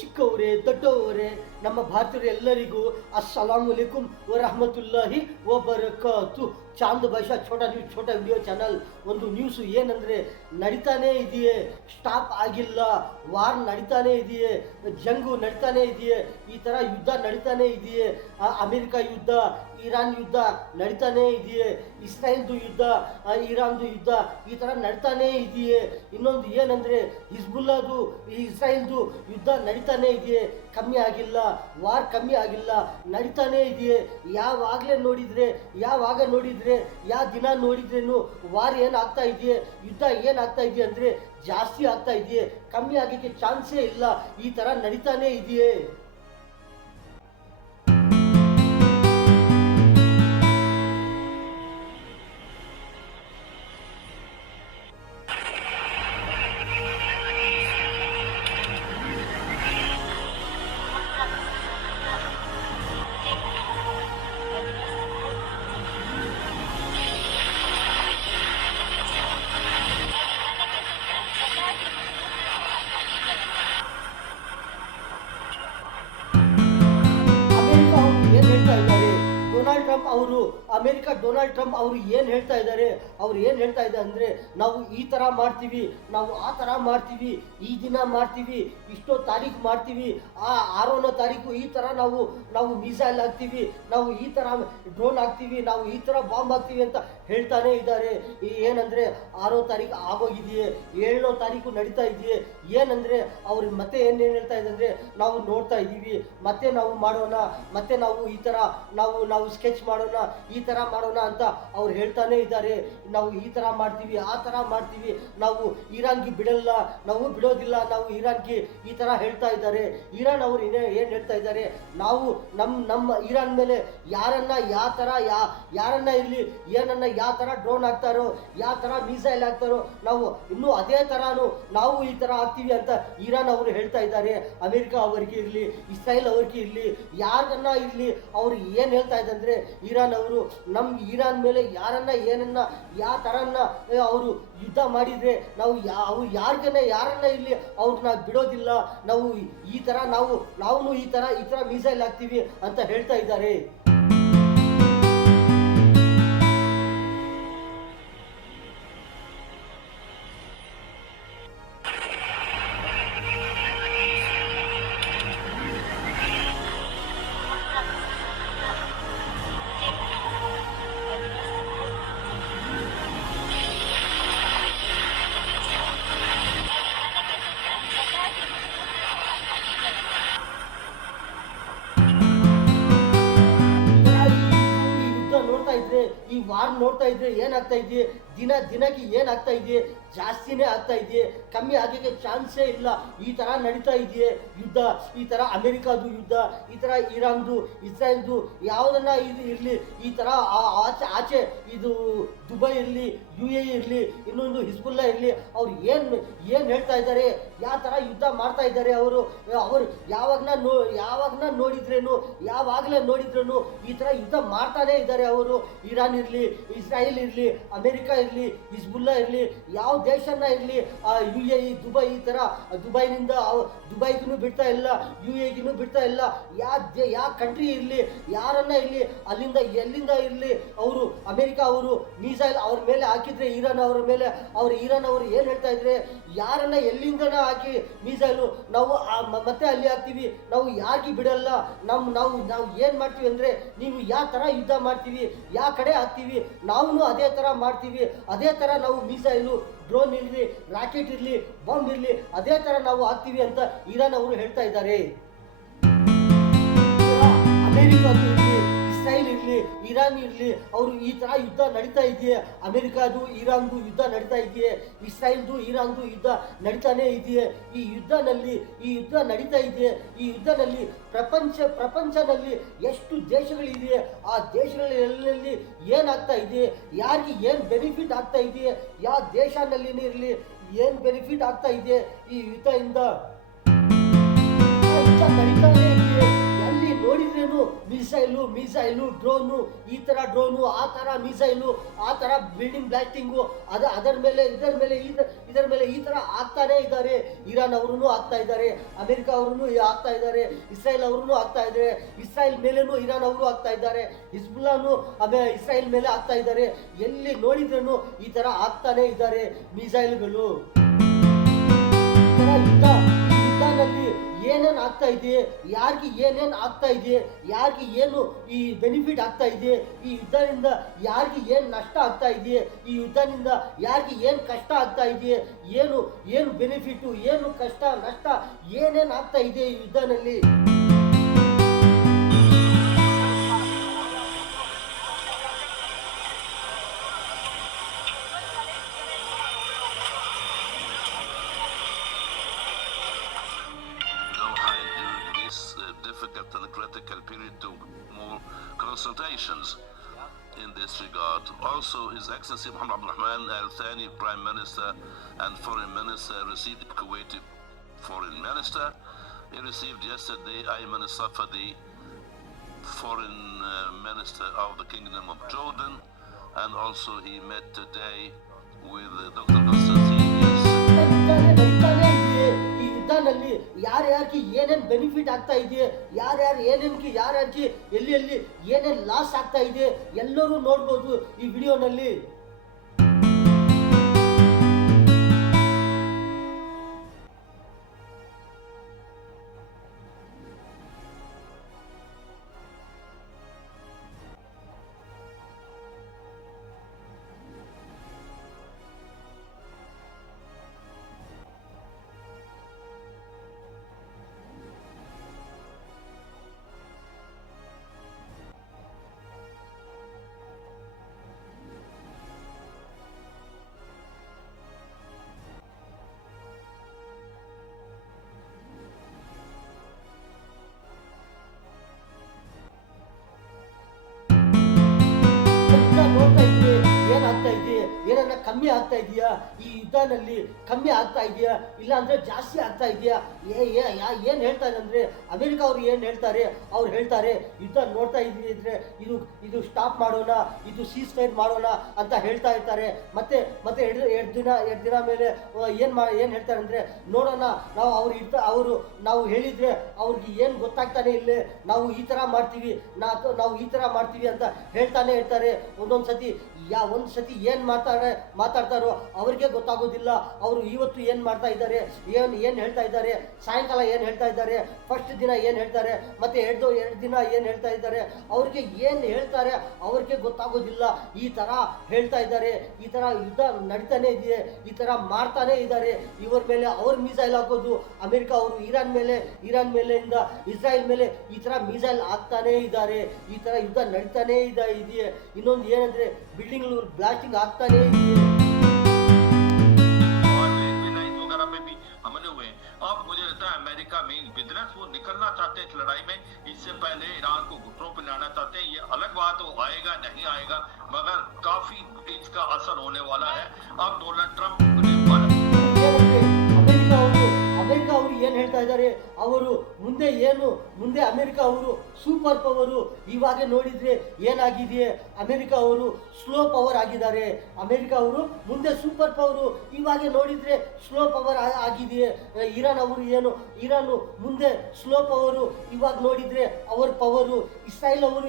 ಚಿಕ್ಕವರೇ ದೊಡ್ಡವರೇ ನಮ್ಮ ಭಾರತೀಯರು ಎಲ್ಲರಿಗೂ अस्सलाम वालेकुम व रहमतुल्लाहि व बरकातु। Chand Basha Chhota news Chhota video channel ಒಂದು ನ್ಯೂಸು ಏನಂದರೆ ನಡೀತಾನೇ ಇದೆಯೇ, ಸ್ಟಾಪ್ ಆಗಿಲ್ಲ, ವಾರ್ ನಡೀತಾನೇ ಇದೆಯೇ, ಜಂಗು ನಡೀತಾನೇ ಇದೆಯೇ, ಈ ಥರ ಯುದ್ಧ ನಡೀತಾನೇ ಇದೆಯೇ, ಅಮೆರಿಕ ಯುದ್ಧ, ಇರಾನ್ ಯುದ್ಧ ನಡೀತಾನೇ ಇದೆಯೇ, ಇಸ್ರಾಯೇಲ್ದು ಯುದ್ಧ, ಇರಾನ್ದು ಯುದ್ಧ ಈ ಥರ ನಡೀತಾನೇ ಇದೆಯೇ. ಇನ್ನೊಂದು ಏನಂದರೆ ಹಿಜ್ಬುಲ್ಲಾದು ಇಸ್ರಾಯೇಲ್ದು ಯುದ್ಧ ನಡೀತಾನೇ ಇದೆಯೇ, ಕಮ್ಮಿ ಆಗಿಲ್ಲ, ವಾರ್ ಕಮ್ಮಿ ಆಗಿಲ್ಲ, ನಡೀತಾನೇ ಇದೆಯೇ. ಯಾವಾಗ ನೋಡಿದರೆ ಯಾವ ದಿನ ನೋಡಿದ್ರೇನು ವಾರ್ ಏನಾಗ್ತಾ ಇದೆಯೇ, ಯುದ್ಧ ಏನಾಗ್ತಾ ಇದೆಯೇ ಅಂದರೆ ಜಾಸ್ತಿ ಆಗ್ತಾ ಇದೆಯೇ, ಕಮ್ಮಿ ಆಗಕ್ಕೆ ಚಾನ್ಸೇ ಇಲ್ಲ, ಈ ಥರ ನಡೀತಾನೇ ಇದೆಯೇ. ಡೊನಾಲ್ಡ್ ಟ್ರಂಪ್ ಅವರು ಏನು ಹೇಳ್ತಾ ಇದ್ದಾರೆ ಅಂದರೆ ನಾವು ಈ ಥರ ಮಾಡ್ತೀವಿ, ನಾವು ಆ ಥರ ಮಾಡ್ತೀವಿ, ಈ ದಿನ ಮಾಡ್ತೀವಿ, ಇಷ್ಟೋ ತಾರೀಕು ಮಾಡ್ತೀವಿ, 6ನೇ ತಾರೀಕು ಈ ಥರ ನಾವು ಮಿಸೈಲ್ ಹಾಕ್ತೀವಿ, ನಾವು ಈ ಥರ ಡ್ರೋನ್ ಹಾಕ್ತೀವಿ, ನಾವು ಈ ಥರ ಬಾಂಬ್ ಹಾಕ್ತೀವಿ ಅಂತ ಹೇಳ್ತಾನೆ ಇದ್ದಾರೆ. ಏನಂದರೆ 6ನೇ ತಾರೀಕು ಆಗೋಗಿದೆಯೇ, 7ನೇ ತಾರೀಕು ನಡೀತಾ ಇದೆಯೇ. ಏನಂದರೆ ಅವ್ರು ಮತ್ತೆ ಏನೇನು ಹೇಳ್ತಾ ಇದೆ ಅಂದರೆ ನಾವು ನೋಡ್ತಾ ಇದ್ದೀವಿ, ಮತ್ತೆ ನಾವು ಮಾಡೋಣ, ಮತ್ತೆ ನಾವು ಈ ಥರ ನಾವು ಸ್ಕೆಚ್ ಮಾಡೋಣ, ಈ ಥರ ಮಾಡೋಣ ಅಂತ ಅವ್ರು ಹೇಳ್ತಾನೆ ಇದ್ದಾರೆ. ನಾವು ಈ ಥರ ಮಾಡ್ತೀವಿ, ಆ ಥರ ಮಾಡ್ತೀವಿ, ನಾವು ಇರಾನ್ಗೆ ಬಿಡಲ್ಲ, ನಾವು ಬಿಡೋದಿಲ್ಲ, ನಾವು ಇರಾನ್ಗೆ ಈ ಥರ ಹೇಳ್ತಾ ಇದ್ದಾರೆ. ಇರಾನ್ ಅವರು ಏನು ಹೇಳ್ತಾ ಇದ್ದಾರೆ, ನಾವು ನಮ್ಮ ಇರಾನ್ ಮೇಲೆ ಯಾರನ್ನ ಇರಲಿ ಏನನ್ನ ಯಾವ ಥರ ಡ್ರೋನ್ ಹಾಕ್ತಾರೋ, ಯಾವ ಥರ ಮಿಸೈಲ್ ಹಾಕ್ತಾರೋ, ನಾವು ಇನ್ನೂ ಅದೇ ಥರನೂ ನಾವು ಈ ಥರ ಹಾಕ್ತೀವಿ ಅಂತ ಇರಾನ್ ಅವರು ಹೇಳ್ತಾ ಇದ್ದಾರೆ. ಅಮೆರಿಕ ಅವರಿಗೆ ಇರಲಿ, ಇಸ್ರಾಯೇಲ್ ಅವ್ರಿಗೆ ಇರಲಿ, ಯಾರನ್ನ ಇರಲಿ, ಅವ್ರು ಏನು ಹೇಳ್ತಾ ಇದ್ದಾರೆ ಅಂದರೆ ಇರಾನ್ ಅವರು ನಮ್ಮ ಇರಾನ್ ಮೇಲೆ ಏನನ್ನ ಯಾವ ಥರನ್ನ ಅವರು ಯುದ್ಧ ಮಾಡಿದರೆ ನಾವು ಯಾರನ್ನ ಇಲ್ಲಿ ಅವ್ರನ್ನ ಬಿಡೋದಿಲ್ಲ, ನಾವು ಈ ಥರ ನಾವು ಈ ಥರ ಮಿಸೈಲ್ ಹಾಕ್ತೀವಿ ಅಂತ ಹೇಳ್ತಾ ಇದ್ದಾರೆ. ಈ ವಾರ್ ನೋಡ್ತಾ ಇದ್ರೆ ಏನಾಗ್ತಾ ಇದೆಯೇ, ದಿನಕ್ಕೆ ಏನಾಗ್ತಾ ಇದೆಯೇ, ಜಾಸ್ತಿನೇ ಆಗ್ತಾ ಇದೆಯೇ, ಕಮ್ಮಿ ಆಗಕ್ಕೆ ಚಾನ್ಸೇ ಇಲ್ಲ. ಈ ಥರ ನಡೀತಾ ಇದೆಯೇ ಯುದ್ಧ, ಈ ಥರ ಅಮೆರಿಕಾದು ಯುದ್ಧ, ಈ ಥರ ಇರಾನ್ದು ಇಸ್ರಾಯೇಲ್ದು ಯಾವುದನ್ನ ಇದು ಇರಲಿ, ಈ ಥರ ಆಚೆ ಇದು ದುಬೈ ಇರಲಿ, UAE ಇರಲಿ, ಇನ್ನೊಂದು ಹಿಜ್ಬುಲ್ಲಾ ಇರಲಿ, ಅವ್ರು ಏನು ಹೇಳ್ತಾ ಇದ್ದಾರೆ, ಯಾವ ಥರ ಯುದ್ಧ ಮಾಡ್ತಾ ಇದ್ದಾರೆ ಅವರು ಯಾವಾಗನ ನೋಡಿದ್ರೇನು ಈ ಥರ ಯುದ್ಧ ಮಾಡ್ತಾನೇ ಇದ್ದಾರೆ ಅವರು. ಇರಾನ್ ಇರಲಿ, ಇಸ್ರಾಯೇಲ್ ಇರಲಿ, ಅಮೆರಿಕ ಇರಲಿ, ಹಿಜ್ಬುಲ್ಲಾ ಇರಲಿ, ಯಾವ ದೇಶನ ಇರಲಿ, UAE ದುಬೈ, ಈ ಥರ ದುಬೈನಿಂದ ದುಬೈಗೂ ಬಿಡ್ತಾ ಇಲ್ಲ, UAEಗೂ ಬಿಡ್ತಾ ಇಲ್ಲ, ಯಾವ ಕಂಟ್ರಿ ಇರಲಿ, ಯಾರನ್ನ ಇರಲಿ, ಎಲ್ಲಿಂದ ಇರಲಿ, ಅವರು ಅಮೆರಿಕ ಅವರು ಮಿಸೈಲ್ ಅವ್ರ ಮೇಲೆ ಹಾಕಿದ್ರೆ ಇರಾನ್ ಅವರು ಏನು ಹೇಳ್ತಾ ಇದ್ರೆ, ಯಾರನ್ನ ಎಲ್ಲಿಂದನ ಹಾಕಿ ಮಿಸೈಲು ನಾವು ಮತ್ತೆ ಅಲ್ಲಿ ಹಾಕ್ತೀವಿ, ನಾವು ಯಾರಿಗೆ ಬಿಡಲ್ಲ, ನಾವು ಏನು ಮಾಡ್ತೀವಿ ಅಂದರೆ ನೀವು ಯಾವ ಥರ ಯುದ್ಧ ಮಾಡ್ತೀವಿ, ಯಾವ ಕಡೆ ಹಾಕ್ತೀವಿ, ನಾವು ಅದೇ ಥರ ಮಾಡ್ತೀವಿ, ಅದೇ ಥರ ನಾವು ಮಿಸೈಲು, ಡ್ರೋನ್ ಇರಲಿ, ರಾಕೆಟ್ ಇರಲಿ, ಬಾಂಬ್ ಇರಲಿ, ಅದೇ ಥರ ನಾವು ಹಾಕ್ತೀವಿ ಅಂತ ಇರಾನ್ ಅವರು ಹೇಳ್ತಾ ಇದ್ದಾರೆ. ಅಮೆರಿಕದ್ದು ಇರಲಿ, ಇಸ್ರಾಯೇಲ್ ಇರಲಿ, ಇರಾನ್ ಇರಲಿ, ಅವರು ಈ ಥರ ಯುದ್ಧ ನಡೀತಾ ಇದೆಯೇ, ಅಮೆರಿಕಾದು ಇರಾನ್ದು ಯುದ್ಧ ನಡೀತಾ ಇದೆಯೇ, ಇಸ್ರಾಯೇಲ್ದು ಇರಾನ್ದು ಯುದ್ಧ ನಡೀತಾನೇ ಇದೆಯೇ. ಈ ಯುದ್ಧ ನಡೀತಾ ಇದೆಯೇ, ಈ ಯುದ್ಧದಲ್ಲಿ ಪ್ರಪಂಚದಲ್ಲಿ ಎಷ್ಟು ದೇಶಗಳಿದೆಯೇ, ಆ ದೇಶಗಳಲ್ಲಿ ಏನಾಗ್ತಾ ಇದೆಯೇ, ಯಾರಿಗೆ ಏನು ಬೆನಿಫಿಟ್ ಆಗ್ತಾ ಇದೆಯೇ, ಯಾವ ದೇಶನಲ್ಲಿನೇ ಇರಲಿ ಏನು ಬೆನಿಫಿಟ್ ಆಗ್ತಾ ಇದೆಯೇ ಈ ಯುದ್ಧದಿಂದ ನಡೀತಾನೇ ಇದೆಯೇ. ಎಲ್ಲಿ ನೋಡಿದ್ರೇನು ಮಿಸೈಲು ಡ್ರೋನು, ಈ ಥರ ಡ್ರೋನು, ಆ ಥರ ಮಿಸೈಲು, ಆ ಥರ ಬಿಲ್ಡಿಂಗ್ ಬ್ಲಾಸ್ಟಿಂಗು, ಅದರ ಮೇಲೆ ಇದರ ಮೇಲೆ ಈ ಥರ ಆಗ್ತಾನೇ ಇದ್ದಾರೆ. ಇರಾನ್ ಅವರು ಆಗ್ತಾ ಇದ್ದಾರೆ, ಅಮೆರಿಕ ಅವರು ಆಗ್ತಾ ಇದ್ದಾರೆ, ಇಸ್ರಾಯೇಲ್ ಅವರು ಆಗ್ತಾ ಇದ್ದಾರೆ, ಇಸ್ರಾಯೇಲ್ ಮೇಲೇನು ಇರಾನ್ ಅವರು ಆಗ್ತಾ ಇದ್ದಾರೆ, ಹಿಜ್ಬುಲ್ಲಾನು ಇಸ್ರಾಯೇಲ್ ಮೇಲೆ ಆಗ್ತಾ ಇದ್ದಾರೆ. ಎಲ್ಲಿ ನೋಡಿದ್ರೂ ಈ ತರ ಆಗ್ತಾನೆ ಇದ್ದಾರೆ ಮಿಸೈಲ್ಗಳು. ಯುದ್ಧದಲ್ಲಿ ಏನೇನು ಆಗ್ತಾ ಇದೆ, ಯಾರಿಗೆ ಏನೇನು ಆಗ್ತಾ ಇದೆ, ಯಾರಿಗೆ ಏನು ಈ ಬೆನಿಫಿಟ್ ಆಗ್ತಾ ಇದೆ, ಈ ಯುದ್ಧದಿಂದ ಯಾರಿಗೆ ಏನು ನಷ್ಟ ಆಗ್ತಾ ಇದೆ, ಈ ಯುದ್ಧದಿಂದ ಯಾರಿಗೆ ಏನು ಕಷ್ಟ ಆಗ್ತಾ ಇದೆ, ಏನು ಏನು ಬೆನಿಫಿಟ್ಟು, ಏನು ಕಷ್ಟ ನಷ್ಟ ಏನೇನು ಆಗ್ತಾ ಇದೆ ಈ ಯುದ್ಧದಲ್ಲಿ. Difficult and critical period to more consultations in this regard. Also, His Excellency Mohammed Abdul Rahman Al Thani, Prime Minister and Foreign Minister, received Kuwaiti Foreign Minister. He received yesterday Ayman al-Safadi, Foreign Minister of the Kingdom of Jordan, and also he met today with Dr. Constantine. ಈ ಯುದ್ಧನಲ್ಲಿ ಯಾರ್ಯಾರಿಗೆ ಏನೇನು benefit ಆಗ್ತಾ ಇದೆ, ಯಾರ್ಯಾರು ಯಾರ್ಯಾರಿಗೆ ಎಲ್ಲಿ ಏನೇನು loss ಆಗ್ತಾ ಇದೆ ಎಲ್ಲರೂ ನೋಡ್ಬೋದು ಈ ವಿಡಿಯೋನಲ್ಲಿ. ನೋಡ್ತಾ ಇದ್ರೆ ಏನಾಗ್ತಾ ಇದೆ, ಏನನ್ನ ಕಮ್ಮಿ ಆಗ್ತಾ ಇದೆಯಾ, ಈ ಯುದ್ಧನಲ್ಲಿ ಕಮ್ಮಿ ಆಗ್ತಾ ಇದೆಯಾ, ಇಲ್ಲ ಅಂದ್ರೆ ಜಾಸ್ತಿ ಆಗ್ತಾ ಇದೆಯಾ, ಏನ್ ಹೇಳ್ತಾರೆ ಅಂದ್ರೆ ಅಮೆರಿಕ ಅವ್ರು ಏನ್ ಹೇಳ್ತಾರೆ, ಅವ್ರು ಹೇಳ್ತಾರೆ ಯುದ್ಧ ನೋಡ್ತಾ ಇದ್ರೆ ಇದು ಸ್ಟಾಪ್ ಮಾಡೋಣ, ಇದು ಸೀಸ್ ಫೈರ್ ಮಾಡೋಣ ಅಂತ ಹೇಳ್ತಾ ಇರ್ತಾರೆ. ಮತ್ತೆ ಎರಡು ದಿನ ಮೇಲೆ ಏನ್ ಹೇಳ್ತಾರೆ ಅಂದ್ರೆ ನೋಡೋಣ, ನಾವು ಹೇಳಿದ್ರೆ ಅವ್ರಿಗೆ ಏನ್ ಗೊತ್ತಾಗ್ತಾನೆ ಇಲ್ಲ, ನಾವು ಈ ತರ ಮಾಡ್ತೀವಿ, ನಾವು ಈ ತರ ಮಾಡ್ತೀವಿ ಅಂತ ಹೇಳ್ತಾನೆ ಇರ್ತಾರೆ. ಒಂದ್ಸತಿ ಏನ್ ಮಾತಾಡ್ತಾರೋ ಅವ್ರಿಗೆ ಗೊತ್ತಾಗೋದಿಲ್ಲ. ಅವರು ಇವತ್ತು ಏನ್ ಮಾಡ್ತಾ ಇದ್ದಾರೆ, ಏನ್ ಹೇಳ್ತಾ ಇದ್ದಾರೆ, ಸಾಯಂಕಾಲ ಏನ್ ಹೇಳ್ತಾ ಇದ್ದಾರೆ, ಫಸ್ಟ್ ದಿನ ಏನ್ ಹೇಳ್ತಾರೆ, ಮತ್ತೆ ಎರಡು ದಿನ ಏನ್ ಹೇಳ್ತಾ ಇದ್ದಾರೆ, ಅವ್ರಿಗೆ ಏನ್ ಹೇಳ್ತಾರೆ ಅವ್ರಿಗೆ ಗೊತ್ತಾಗೋದಿಲ್ಲ. ಈ ತರ ಹೇಳ್ತಾ ಇದ್ದಾರೆ, ಈ ತರ ಯುದ್ಧ ನಡೀತಾನೆ ಇದೆ, ಈ ತರ ಮಾಡ್ತಾನೆ ಇದ್ದಾರೆ. ಇವರ ಮೇಲೆ ಅವ್ರು ಮಿಸೈಲ್ ಹಾಕೋದು, ಅಮೆರಿಕ ಅವರು ಇರಾನ್ ಮೇಲೆಯಿಂದ ಇಸ್ರಾಯೇಲ್ ಮೇಲೆ ಈ ತರ ಮಿಸೈಲ್ ಹಾಕ್ತಾನೆ ಇದ್ದಾರೆ. ಈ ತರ ಯುದ್ಧ ನಡೀತಾನೆ ಇದೆಯೇ. ಇನ್ನೊಂದು ಏನಂದ್ರೆ ಬಿಲ್ಡಿಂಗ್ ಬ್ಲಾಸ್ಟಿಂಗ್ ಆಗ್ತಾನೆ ಇದೆ. अब मुझे लगता है अमेरिका में बिजनेस वो निकलना चाहते हैं इस लड़ाई में, इससे पहले ईरान को घुटनों पर लाना चाहते हैं. ये अलग बात हो, आएगा नहीं आएगा, मगर काफी इसका असर होने वाला है. अब डोनाल्ड ट्रंप ಅಮೆರಿಕ ಅವರು ಏನ್ ಹೇಳ್ತಾ ಇದ್ದಾರೆ, ಅವರು ಮುಂದೆ ಅಮೆರಿಕ ಅವರು ಸೂಪರ್ ಪವರು. ಇವಾಗ ನೋಡಿದ್ರೆ ಏನಾಗಿದೆ, ಅಮೆರಿಕ ಅವರು ಸ್ಲೋ ಪವರ್ ಆಗಿದ್ದಾರೆ. ಅಮೆರಿಕ ಅವರು ಮುಂದೆ ಸೂಪರ್ ಪವರು, ಇವಾಗ ನೋಡಿದ್ರೆ ಸ್ಲೋ ಪವರ್ ಆಗಿದೆ. ಇರಾನ್ ಮುಂದೆ ಸ್ಲೋ ಪವರು, ಇವಾಗ ನೋಡಿದ್ರೆ ಅವರ ಪವರು. ಇಸ್ರಾಯೇಲ್ ಅವರು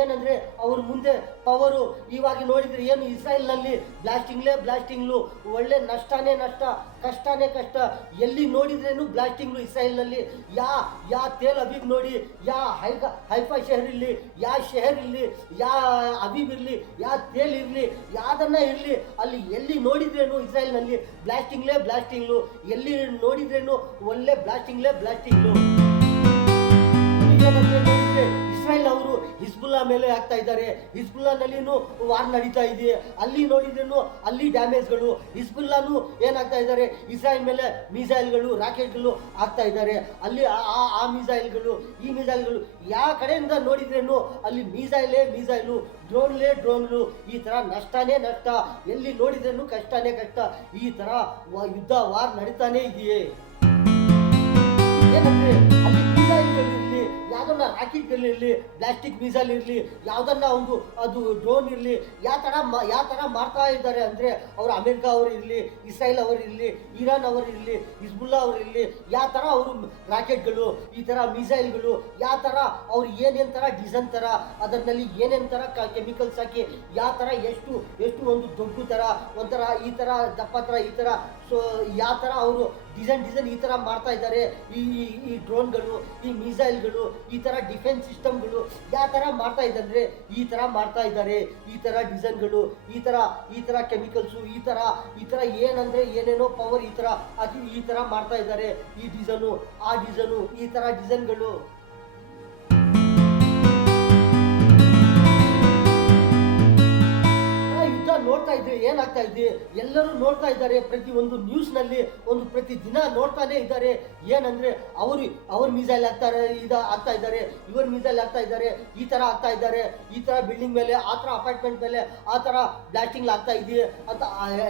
ಏನಂದ್ರೆ ಅವ್ರ ಮುಂದೆ ಪವರು, ಇವಾಗ ನೋಡಿದ್ರೆ ಏನು ಇಸ್ರಾಯೇಲ್ ನಲ್ಲಿ ಬ್ಲಾಸ್ಟಿಂಗ್ಲು ಒಳ್ಳೆ ನಷ್ಟನೇ ನಷ್ಟ, ಕಷ್ಟನೇ ಕಷ್ಟ. ಎಲ್ಲಿ ನೋಡಿದ್ರೇನು ಬ್ಲಾಸ್ಟಿಂಗ್ಲು ಇಸ್ರಾಯೇಲ್ ನಲ್ಲಿ. ಯಾ ತೇಲ್ ಅಬೀಬ್ ನೋಡಿ, ಯಾ ಹೈಫಾ ಶಹರ್ ಇರಲಿ, ಯಾ ಶಹರ್ ಇರಲಿ, ಯಾ ಅಬೀಬ್ ಇರಲಿ, ಯಾ ತೇಲ್ ಇರಲಿ, ಯಾವ್ದನ್ನ ಇರಲಿ, ಅಲ್ಲಿ ಎಲ್ಲಿ ನೋಡಿದ್ರೇನು ಇಸ್ರಾಯೇಲ್ ನಲ್ಲಿ ಬ್ಲಾಸ್ಟಿಂಗ್ಲು, ಎಲ್ಲಿ ನೋಡಿದ್ರೇನು ಒಳ್ಳೆ ಬ್ಲಾಸ್ಟಿಂಗ್ಲು. ಇಸ್ರಾಯೇಲ್ ಅವರು ಹಿಜ್ಬುಲ್ಲಾ ಮೇಲೆ ಆಗ್ತಾ ಇದ್ದಾರೆ. ಹಿಜ್ಬುಲ್ಲಾನಲ್ಲಿನೂ ವಾರ್ ನಡೀತಾ ಇದೆ. ಅಲ್ಲಿ ನೋಡಿದ್ರೇನು ಅಲ್ಲಿ ಡ್ಯಾಮೇಜ್ಗಳು. ಹಿಜ್ಬುಲ್ಲಾನು ಏನಾಗ್ತಾ ಇದ್ದಾರೆ, ಇಸ್ರಾಯೇಲ್ ಮೇಲೆ ಮಿಸೈಲ್ಗಳು, ರಾಕೆಟ್ಗಳು ಆಗ್ತಾ ಇದ್ದಾರೆ. ಅಲ್ಲಿ ಆ ಮಿಸೈಲ್ಗಳು, ಈ ಮಿಸೈಲ್ಗಳು ಯಾವ ಕಡೆಯಿಂದ ನೋಡಿದ್ರೇನು ಅಲ್ಲಿ ಮಿಸೈಲು, ಡ್ರೋನ್ಲು. ಈ ತರ ನಷ್ಟನೇ ನಷ್ಟ, ಎಲ್ಲಿ ನೋಡಿದ್ರೇನು ಕಷ್ಟನೇ ಕಷ್ಟ. ಈ ತರ ಯುದ್ಧ ವಾರ್ ನಡೀತಾನೆ ಇದೆಯೇ. ಏನಂದ್ರೆ ಅಲ್ಲಿ ಮಿಸೈಲ್ಗಳು ಇರಲಿ, ಯಾವುದನ್ನ ರಾಕೆಟ್ಗಳಿರಲಿ, ಪ್ಲಾಸ್ಟಿಕ್ ಮಿಸೈಲ್ ಇರಲಿ, ಯಾವುದನ್ನ ಒಂದು ಅದು ಡ್ರೋನ್ ಇರಲಿ, ಯಾವ ಥರ ಮಾಡ್ತಾ ಇದ್ದಾರೆ ಅಂದರೆ ಅವರು ಅಮೆರಿಕ ಅವರು ಇರಲಿ, ಇಸ್ರಾಯೇಲ್ ಅವರು ಇರಲಿ, ಇರಾನ್ ಅವರು ಇರಲಿ, ಹಿಜ್ಬುಲ್ಲಾ ಅವರು ಇರಲಿ, ಯಾವ ಥರ ಅವರು ರಾಕೆಟ್ಗಳು, ಈ ಥರ ಮಿಸೈಲ್ಗಳು, ಯಾವ ಥರ ಅವ್ರು ಏನೇನು ಥರ ಡಿಸೈನ್ ಥರ ಅದರಲ್ಲಿ ಏನೇನು ಥರ ಕೆಮಿಕಲ್ಸ್ ಹಾಕಿ ಯಾವ ಥರ ಎಷ್ಟು ಒಂದು ದೊಡ್ಡ ಥರ ಒಂಥರ ಈ ಥರ ದಪ್ಪ ಥರ ಈ ಥರ ಸೊ ಯಾವ ಥರ ಅವರು ಡಿಸೈನ್ ಈ ಥರ ಮಾಡ್ತಾ ಇದ್ದಾರೆ. ಈ ಡ್ರೋನ್ಗಳು, ಈ ಮಿಸೈಲ್ಗಳು, ಈ ಥರ ಡಿಫೆನ್ಸ್ ಸಿಸ್ಟಮ್ಗಳು ಯಾವ ಥರ ಮಾಡ್ತಾ ಇದ್ದಾರೆ, ಈ ಥರ ಮಾಡ್ತಾ ಇದ್ದಾರೆ. ಈ ಥರ ಡಿಸೈನ್ಗಳು, ಈ ಥರ ಕೆಮಿಕಲ್ಸು, ಈ ಥರ ಏನಂದರೆ ಏನೇನೋ ಪವರ್ ಈ ಥರ ಅದು ಈ ಥರ ಮಾಡ್ತಾ ಇದ್ದಾರೆ. ಈ ಡಿಸೈನು, ಆ ಡಿಸೈನು, ಈ ಥರ ಡಿಸೈನ್ಗಳು ನೋಡ್ತಾ ಇದ್ರೆ ಏನಾಗ್ತಾ ಇದೆ, ಎಲ್ಲರೂ ನೋಡ್ತಾ ಇದ್ದಾರೆ. ಪ್ರತಿ ಒಂದು ನ್ಯೂಸ್ನಲ್ಲಿ ಪ್ರತಿ ದಿನ ನೋಡ್ತಾನೆ ಇದ್ದಾರೆ. ಏನಂದ್ರೆ ಅವ್ರ ಮಿಸೈಲ್ ಆಗ್ತಾ ಇದ್ದಾರೆ, ಇವ್ರ ಮಿಸೈಲ್ ಆಗ್ತಾ ಇದ್ದಾರೆ, ಈ ತರ ಆಗ್ತಾ ಇದ್ದಾರೆ, ಈ ತರ ಬಿಲ್ಡಿಂಗ್ ಮೇಲೆ, ಆ ತರ ಅಪಾರ್ಟ್ಮೆಂಟ್ ಮೇಲೆ ಆ ತರ ಬ್ಲಾಸ್ಟಿಂಗ್ ಆಗ್ತಾ ಇದೆಯೇ ಅಂತ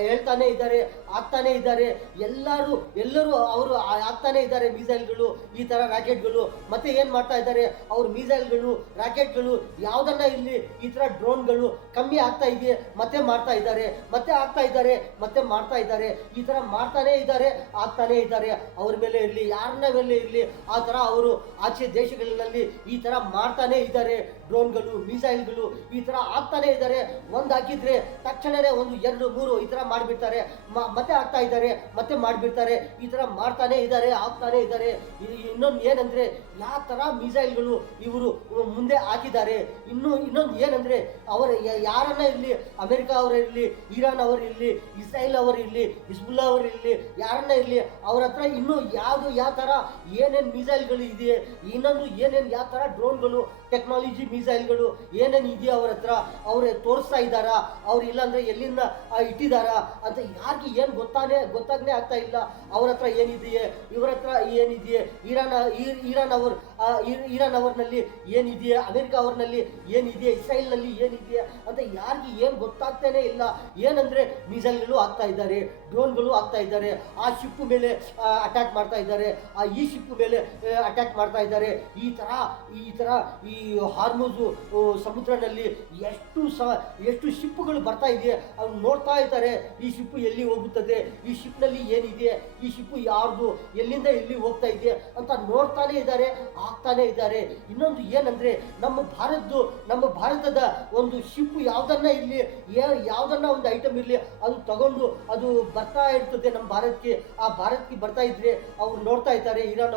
ಹೇಳ್ತಾನೆ ಇದ್ದಾರೆ, ಆಗ್ತಾನೆ ಇದ್ದಾರೆ. ಎಲ್ಲರೂ ಅವರು ಆಗ್ತಾನೆ ಇದ್ದಾರೆ. ಮಿಸೈಲ್ಗಳು, ಈ ತರ ರಾಕೆಟ್ಗಳು, ಮತ್ತೆ ಏನ್ ಮಾಡ್ತಾ ಇದ್ದಾರೆ, ಅವ್ರ ಮಿಸೈಲ್ಗಳು, ರಾಕೆಟ್ಗಳು ಯಾವ್ದನ್ನ ಇಲ್ಲಿ ಈ ತರ ಡ್ರೋನ್ಗಳು ಕಮ್ಮಿ ಆಗ್ತಾ ಇದೆ, ಮತ್ತೆ ಮಾಡ್ತಾ ಇದ್ದಾರೆ, ಮತ್ತೆ ಆಗ್ತಾ ಇದ್ದಾರೆ, ಮತ್ತೆ ಮಾಡ್ತಾ ಇದ್ದಾರೆ. ಈ ತರ ಮಾಡ್ತಾನೆ ಇದ್ದಾರೆ, ಆಗ್ತಾನೆ ಇದ್ದಾರೆ. ಅವ್ರ ಮೇಲೆ ಇರಲಿ, ಯಾರನ್ನ ಮೇಲೆ ಇರಲಿ, ಆ ತರ ಅವರು ಆಚೆ ದೇಶಗಳಲ್ಲಿ ಈ ತರ ಮಾಡ್ತಾನೆ ಇದ್ದಾರೆ. ಡ್ರೋನ್ಗಳು, ಮಿಸೈಲ್ಗಳು ಈ ತರ ಆಗ್ತಾನೆ ಇದ್ದಾರೆ. ಒಂದ್ ಹಾಕಿದ್ರೆ ತಕ್ಷಣನೇ 1, 2, 3 ಈ ತರ ಮಾಡ್ಬಿಡ್ತಾರೆ, ಮತ್ತೆ ಆಗ್ತಾ ಇದ್ದಾರೆ, ಮತ್ತೆ ಮಾಡ್ಬಿಡ್ತಾರೆ. ಈ ತರ ಮಾಡ್ತಾನೆ ಇದ್ದಾರೆ, ಆಗ್ತಾನೆ ಇದ್ದಾರೆ. ಇನ್ನೊಂದು ಏನಂದ್ರೆ ಯಾವ ತರ ಮಿಸೈಲ್ಗಳು ಇವರು ಮುಂದೆ ಹಾಕಿದ್ದಾರೆ. ಇನ್ನೊಂದು ಏನಂದ್ರೆ ಯಾರನ್ನ ಇರಲಿ, ಅಮೆರಿಕ ಅವರಿರಲಿ, ಇರಾನ್ ಅವರಿರಲಿ, ಇಸ್ರಾಯೇಲ್ ಅವರಿರಲಿ, ಹಿಜ್ಬುಲ್ಲಾ ಅವರಿರಲಿ, ಯಾರನ್ನ ಇರಲಿ, ಅವ್ರ ಹತ್ರ ಇನ್ನೂ ಯಾವ ಥರ ಏನೇನು ಮಿಸೈಲ್ಗಳು ಇದೆ, ಇನ್ನೊಂದು ಏನೇನು ಯಾವ ಥರ ಡ್ರೋನ್ಗಳು, ಟೆಕ್ನಾಲಜಿ ಮಿಸೈಲ್ಗಳು ಏನೇನು ಇದೆಯಾ ಅವ್ರ ಹತ್ರ ಅವ್ರೆ ತೋರಿಸ್ತಾ ಇದ್ದಾರಾ, ಅವ್ರು ಇಲ್ಲಾಂದ್ರೆ ಎಲ್ಲಿಂದ ಇಟ್ಟಿದ್ದಾರಾ ಅಂತ ಯಾರಿಗೆ ಏನು ಗೊತ್ತಾಗನೇ ಆಗ್ತಾ ಇಲ್ಲ. ಅವ್ರ ಹತ್ರ ಏನಿದೆಯೇ, ಇವ್ರ ಹತ್ರ ಏನಿದೆಯೇ, ಇರಾನ್ ಅವ್ರನಲ್ಲಿ ಏನಿದೆಯೇ, ಅಮೆರಿಕ ಅವ್ರನಲ್ಲಿ ಏನಿದೆಯೇ, ಇಸ್ರಾಯೇಲ್ನಲ್ಲಿ ಏನಿದೆಯೇ ಅಂತ ಯಾರಿಗೆ ಏನು ಗೊತ್ತಾಗ್ತಾನೆ ಇಲ್ಲ. ಏನಂದ್ರೆ ಮಿಸೈಲ್ಗಳು ಆಗ್ತಾ ಇದ್ದಾರೆ, ಡ್ರೋನ್ಗಳು ಆಗ್ತಾ ಇದ್ದಾರೆ, ಆ ಶಿಪ್ ಮೇಲೆ ಅಟ್ಯಾಕ್ ಮಾಡ್ತಾ ಇದ್ದಾರೆ, ಈ ಶಿಪ್ ಮೇಲೆ ಅಟ್ಯಾಕ್ ಮಾಡ್ತಾ ಇದ್ದಾರೆ. ಈ ತರ ಈ ಹಾರ್ಮುಜ್ ಸಮುದ್ರದಲ್ಲಿ ಎಷ್ಟು ಶಿಪ್ಗಳು ಬರ್ತಾ ಇದೆಯಾ ಅವ್ರು ನೋಡ್ತಾ ಇದ್ದಾರೆ. ಈ ಶಿಪ್ ಎಲ್ಲಿ ಹೋಗುತ್ತದೆ, ಈ ಶಿಪ್ನಲ್ಲಿ ಏನಿದೆ, ಈ ಶಿಪ್ ಯಾರ್ದು, ಎಲ್ಲಿಂದ ಎಲ್ಲಿ ಹೋಗ್ತಾ ಇದೆ ಅಂತ ನೋಡ್ತಾನೆ ಇದ್ದಾರೆ, ಆಗ್ತಾನೆ ಇದ್ದಾರೆ. ಇನ್ನೊಂದು ಏನಂದ್ರೆ ನಮ್ಮ ಭಾರತದ ಒಂದು ಶಿಪ್ ಯಾವ್ದನ್ನ ಇಲ್ಲಿ ಯಾವ್ದನ್ನ ಒಂದು ಐಟಮ್ ಇರಲಿ ಅದು ತಗೊಂಡು ಅದು ಬರ್ತಾ ಇರ್ತದೆ ನಮ್ಮ ಭಾರತಕ್ಕೆ. ಆ ಭಾರತಕ್ಕೆ ಬರ್ತಾ ಇದ್ರೆ ಅವ್ರು ನೋಡ್ತಾ ಇದ್ದಾರೆ ಇರಾನ್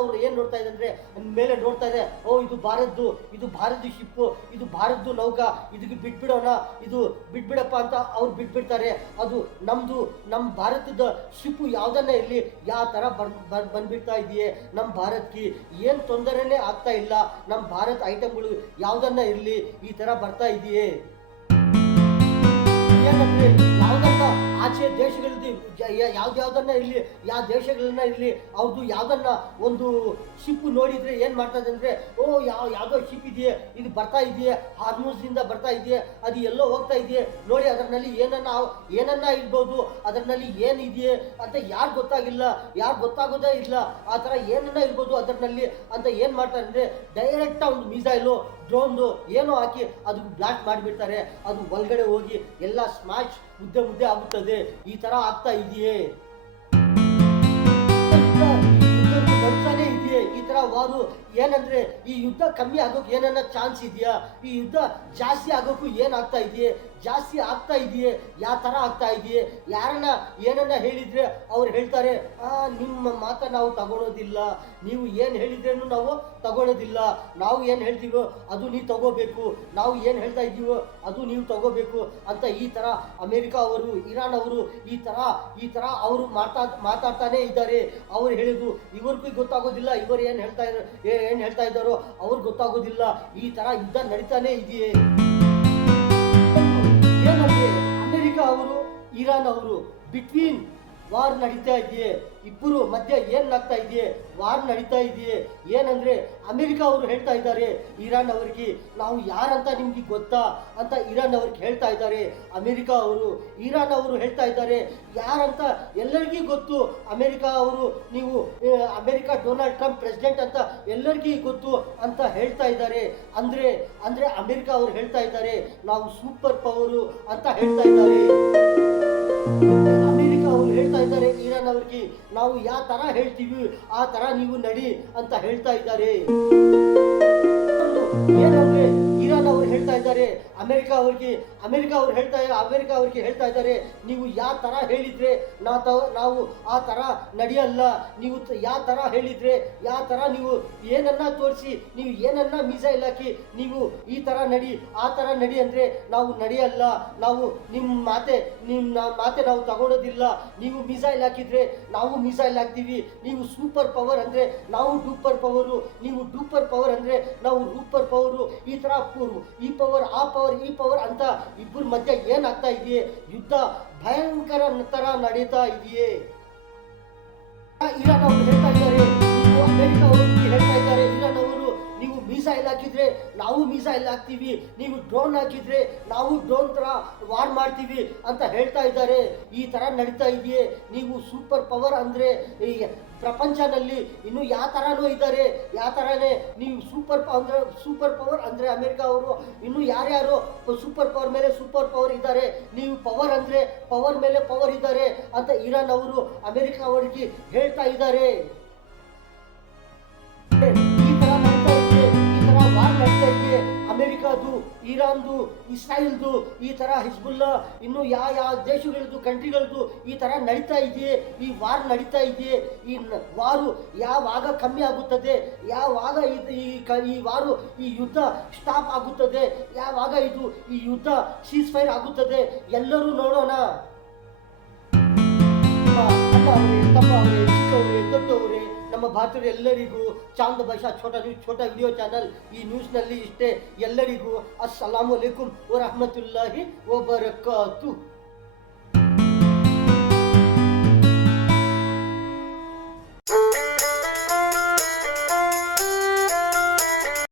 ಅವರು ಏನ್ ನೋಡ್ತಾ ಇದೆ ಅಂದ್ರೆ ಮೇಲೆ ನೋಡ್ತಾ ಇದೆ, ಓ ಇದು ಭಾರತದ ಶಿಪ್, ಇದು ಭಾರತದ ನೌಕಾ, ಇದಕ್ಕೆ ಬಿಟ್ಬಿಡಪ್ಪ ಅಂತ ಅವ್ರು ಬಿಟ್ಬಿಡ್ತಾರೆ. ಅದು ನಮ್ಮ ಭಾರತದ ಶಿಪ್ ಯಾವ್ದನ್ನ ಇರಲಿ ಯಾವ ತರ ಬಂದ್ಬಿಡ್ತಾ ಇದೆಯೇ ನಮ್ಮ ಭಾರತಕ್ಕೆ ಏನ್ ತೊಂದರೆನೇ ಆಗ್ತಾ ಇಲ್ಲ. ನಮ್ಮ ಭಾರತ ಐಟಮ್ಗಳು ಯಾವ್ದನ್ನ ಇರಲಿ ಈ ತರ ಬರ್ತಾ ಇದೆಯೇ. ಏನಂದ್ರೆ ಯಾವ್ದನ್ನ ಆಚೆ ದೇಶಗಳದ್ದು ಯಾವ್ದನ್ನ ಇರಲಿ, ಯಾವ ದೇಶಗಳನ್ನ ಇರಲಿ, ಅವ್ರದ್ದು ಯಾವ್ದನ್ನ ಒಂದು ಶಿಪ್ ನೋಡಿದ್ರೆ ಏನ್ ಮಾಡ್ತದೆ ಅಂದ್ರೆ, ಓ ಯಾವ್ದೋ ಶಿಪ್ ಇದೆಯೇ, ಇದು ಬರ್ತಾ ಇದೆಯೇ, ಹಾರ್ಮುಜ್ನಿಂದ ಬರ್ತಾ ಇದೆಯೇ, ಅದು ಎಲ್ಲೋ ಹೋಗ್ತಾ ಇದೆಯೇ ನೋಡಿ, ಅದರಲ್ಲಿ ಏನನ್ನ ಇರ್ಬೋದು, ಅದರಲ್ಲಿ ಏನಿದೆಯೇ ಅಂತ ಯಾರು ಗೊತ್ತಾಗೋದೇ ಇಲ್ಲ. ಆ ಥರ ಏನನ್ನ ಇರ್ಬೋದು ಅದರಲ್ಲಿ ಅಂತ ಏನ್ ಮಾಡ್ತಾರೆ ಅಂದ್ರೆ ಡೈರೆಕ್ಟ್ ಒಂದು ಮಿಸೈಲು, ಡ್ರೋನ್ದು ಏನೋ ಹಾಕಿ ಅದು ಬ್ಲಾಸ್ಟ್ ಮಾಡಿಬಿಡ್ತಾರೆ. ಅದು ಒಳಗಡೆ ಹೋಗಿ ಎಲ್ಲ ಸ್ಮ್ಯಾಶ್ ಮುದ್ದೆ ಆಗುತ್ತದೆ. ಈ ತರ ಆಗ್ತಾ ಇದೆಯೇ, ನಡ್ತಾನೆ ಇದೆಯೇ ಈ ತರ ವಾರು. ಏನಂದ್ರೆ ಈ ಯುದ್ಧ ಕಮ್ಮಿ ಆಗೋಕೆ ಏನನ್ನ ಚಾನ್ಸ್ ಇದೆಯಾ, ಈ ಯುದ್ಧ ಜಾಸ್ತಿ ಆಗೋಕ್ಕೂ ಏನಾಗ್ತಾ ಇದೆಯೇ, ಜಾಸ್ತಿ ಆಗ್ತಾ ಇದೆಯೇ, ಯಾವ ತರ ಆಗ್ತಾ ಇದೆಯೇ. ಯಾರನ್ನ ಏನನ್ನ ಹೇಳಿದ್ರೆ ಅವ್ರು ಹೇಳ್ತಾರೆ, ನಿಮ್ಮ ಮಾತ ನಾವು ತಗೊಳೋದಿಲ್ಲ, ನೀವು ಏನು ಹೇಳಿದ್ರೇನು ನಾವು ತಗೊಳೋದಿಲ್ಲ, ನಾವು ಏನು ಹೇಳ್ತೀವೋ ಅದು ನೀವು ತಗೋಬೇಕು, ನಾವು ಏನು ಹೇಳ್ತಾ ಇದ್ದೀವೋ ಅದು ನೀವು ತಗೋಬೇಕು ಅಂತ ಈ ತರ ಅಮೆರಿಕ ಅವರು, ಇರಾನ್ ಅವರು ಈ ತರ ಅವರು ಮಾತಾಡ್ತಾನೆ ಇದ್ದಾರೆ. ಅವ್ರು ಹೇಳಿದ್ರು ಇವ್ರಿಗೂ ಗೊತ್ತಾಗೋದಿಲ್ಲ, ಇವರು ಏನ್ ಹೇಳ್ತಾ ಇದ್ದಾರೋ ಅವ್ರಿಗೆ ಗೊತ್ತಾಗೋದಿಲ್ಲ. ಈ ತರ ಯುದ್ಧ ನಡೀತಾನೆ ಇದೆಯೇ. ಏನಂದ್ರೆ ಅಮೆರಿಕ ಅವರು, ಇರಾನ್ ಅವರು ಬಿಟ್ವೀನ್ ವಾರ್ ನಡೀತಾ ಇದೆಯೇ, ಇಬ್ಬರು ಮಧ್ಯೆ ಏನಾಗ್ತಾ ಇದೆಯೇ, ವಾರ್ ನಡೀತಾ ಇದೆಯೇ. ಏನಂದ್ರೆ ಅಮೆರಿಕ ಅವರು ಹೇಳ್ತಾ ಇದ್ದಾರೆ ಇರಾನ್ ಅವರಿಗೆ, ನಾವು ಯಾರಂತ ನಿಮ್ಗೆ ಗೊತ್ತಾ ಅಂತ ಇರಾನ್ ಅವ್ರಿಗೆ ಹೇಳ್ತಾ ಇದ್ದಾರೆ ಅಮೆರಿಕ ಅವರು. ಇರಾನ್ ಅವರು ಹೇಳ್ತಾ ಇದ್ದಾರೆ ಯಾರಂತ ಎಲ್ಲರಿಗೂ ಗೊತ್ತು ಅಮೆರಿಕ ಅವರು, ನೀವು ಅಮೆರಿಕ ಡೊನಾಲ್ಡ್ ಟ್ರಂಪ್ ಪ್ರೆಸಿಡೆಂಟ್ ಅಂತ ಎಲ್ಲರಿಗೂ ಗೊತ್ತು ಅಂತ ಹೇಳ್ತಾ ಇದ್ದಾರೆ. ಅಂದ್ರೆ ಅಮೆರಿಕ ಅವರು ಹೇಳ್ತಾ ಇದ್ದಾರೆ ನಾವು ಸೂಪರ್ ಪವರು ಅಂತ ಹೇಳ್ತಾ ಇದ್ದಾರೆ. ಅಮೆರಿಕ ಅವರು ಹೇಳ್ತಾ ಇದ್ದಾರೆ ಇರಾನ್ ಅವ್ರಿಗೆ, ನಾವು ಯಾವ ತರ ಹೇಳ್ತೀವಿ ಆ ತರ ನೀವು ನಡಿ ಅಂತ ಹೇಳ್ತಾ ಇದ್ದಾರೆ. ಏನಂದ್ರೆ ಇರಾನ್ ಅವರು ಹೇಳ್ತಾ ಇದ್ದಾರೆ ಅಮೆರಿಕ ಅವ್ರಿಗೆ ಹೇಳ್ತಾ ಇದ್ದಾರೆ ನೀವು ಯಾವ ತರ ಹೇಳಿದ್ರೆ ನಾವು ಆ ತರ ನಡೆಯಲ್ಲ. ನೀವು ಯಾವ ತರ ಹೇಳಿದ್ರೆ, ಯಾವ ತರ ನೀವು ಏನನ್ನ ತೋರಿಸಿ, ನೀವು ಏನನ್ನ ಮಿಸೈಲ್ ಹಾಕಿ ನೀವು ಈ ತರ ನಡಿ ಆ ತರ ನಡಿ ಅಂದ್ರೆ ನಾವು ನಡೆಯಲ್ಲ. ನಾವು ನಿಮ್ಮ ಮಾತೆ ನಾವು ತಗೊಳ್ಳೋದಿಲ್ಲ. ನೀವು ಮಿಸೈಲ್ ಹಾಕಿದ್ರೆ ನಾವು ಮಿಸೈಲ್ ಹಾಕ್ತೀವಿ. ನೀವು ಸೂಪರ್ ಪವರ್ ಅಂದ್ರೆ ನಾವು ಡೂಪರ್ ಪವರು, ನೀವು ಡೂಪರ್ ಪವರ್ ಅಂದ್ರೆ ನಾವು ರೂಪರ್ ಪವರು. ಈ ತರ ಈ ಪವರ್ ಆ ಪವರ್ ಈ ಪವರ್ ಅಂತ ಇಬ್ಬರ ಮಧ್ಯೆ ಏನಾಗ್ತಾ ಇದೆಯೇ, ಯುದ್ಧ ಭಯಂಕರ ತರ ನಡೀತಾ ಇದೆಯೇ. ಇರಾನ್ ಅವರು ಹೇಳ್ತಾ ಇದ್ದಾರೆ, ನೀವು ಅಮೆರಿಕ ಅವರಿಗೆ ಹೇಳ್ತಾ ಇದ್ದಾರೆ ಇರಾನ್ ಅವರು, ನೀವು ಮಿಸೈಲ್ ಹಾಕಿದ್ರೆ ನಾವು ಮಿಸೈಲ್ ಹಾಕ್ತೀವಿ, ನೀವು ಡ್ರೋನ್ ಹಾಕಿದ್ರೆ ನಾವು ಡ್ರೋನ್ ತರ ವಾರ್ ಮಾಡ್ತೀವಿ ಅಂತ ಹೇಳ್ತಾ ಇದ್ದಾರೆ. ಈ ತರ ನಡೀತಾ ಇದೆಯೇ. ನೀವು ಸೂಪರ್ ಪವರ್ ಅಂದ್ರೆ ಪ್ರಪಂಚದಲ್ಲಿ ಇನ್ನು ಯಾವ ತರನೂ ಇದ್ದಾರೆ, ಯಾವ ತರನೇ ನೀವು ಸೂಪರ್ ಪವರ್ ಅಂದ್ರೆ ಅಮೆರಿಕ ಅವರು, ಇನ್ನು ಯಾರ್ಯಾರು ಸೂಪರ್ ಪವರ್ ಮೇಲೆ ಸೂಪರ್ ಪವರ್ ಇದ್ದಾರೆ, ನೀವು ಪವರ್ ಅಂದ್ರೆ ಪವರ್ ಮೇಲೆ ಪವರ್ ಇದ್ದಾರೆ ಅಂತ ಇರಾನ್ ಅವರು ಅಮೆರಿಕ ಅವರಿಗೆ ಹೇಳ್ತಾ ಇದ್ದಾರೆ. ಅಮೆರಿಕದು, ಇರಾನ್ದು, ಇಸ್ರಾಯೇಲ್ದು, ಈ ತರ ಹಿಜ್ಬುಲ್ಲಾ, ಇನ್ನು ಯಾವ ದೇಶಗಳದ್ದು ಕಂಟ್ರಿಗಳದ್ದು ಈ ತರ ನಡೀತಾ ಇದೆಯೇ. ಈ ವಾರ್ ನಡೀತಾ ಇದೆಯೇ. ಈ ವಾರು ಯಾವಾಗ ಕಮ್ಮಿ ಆಗುತ್ತದೆ, ಯಾವಾಗ ಈ ವಾರು ಈ ಯುದ್ಧ ಸ್ಟಾಪ್ ಆಗುತ್ತದೆ, ಯಾವಾಗ ಈ ಯುದ್ಧ ಸೀಸ್ ಫೈರ್ ಆಗುತ್ತದೆ, ಎಲ್ಲರೂ ನೋಡೋಣ. ತಮ್ಮವರೇ, ಚಿಕ್ಕವರೇ, ದೊಡ್ಡವರೇ, ನಮ್ಮ ಭಾರತೀಯರು ಎಲ್ಲರಿಗೂ ಚಾಂದ್ ಭಾಷಾ ಛೋಟಾ ವಿಡಿಯೋ ಚಾನಲ್ ಈ ನ್ಯೂಸ್ನಲ್ಲಿ ಇಷ್ಟೇ. ಎಲ್ಲರಿಗೂ ಅಸ್ಸಲಾಮು ಅಲೈಕುಂ ವರಹಮತುಲ್ಲಾಹಿ ವಬರಕಾತು.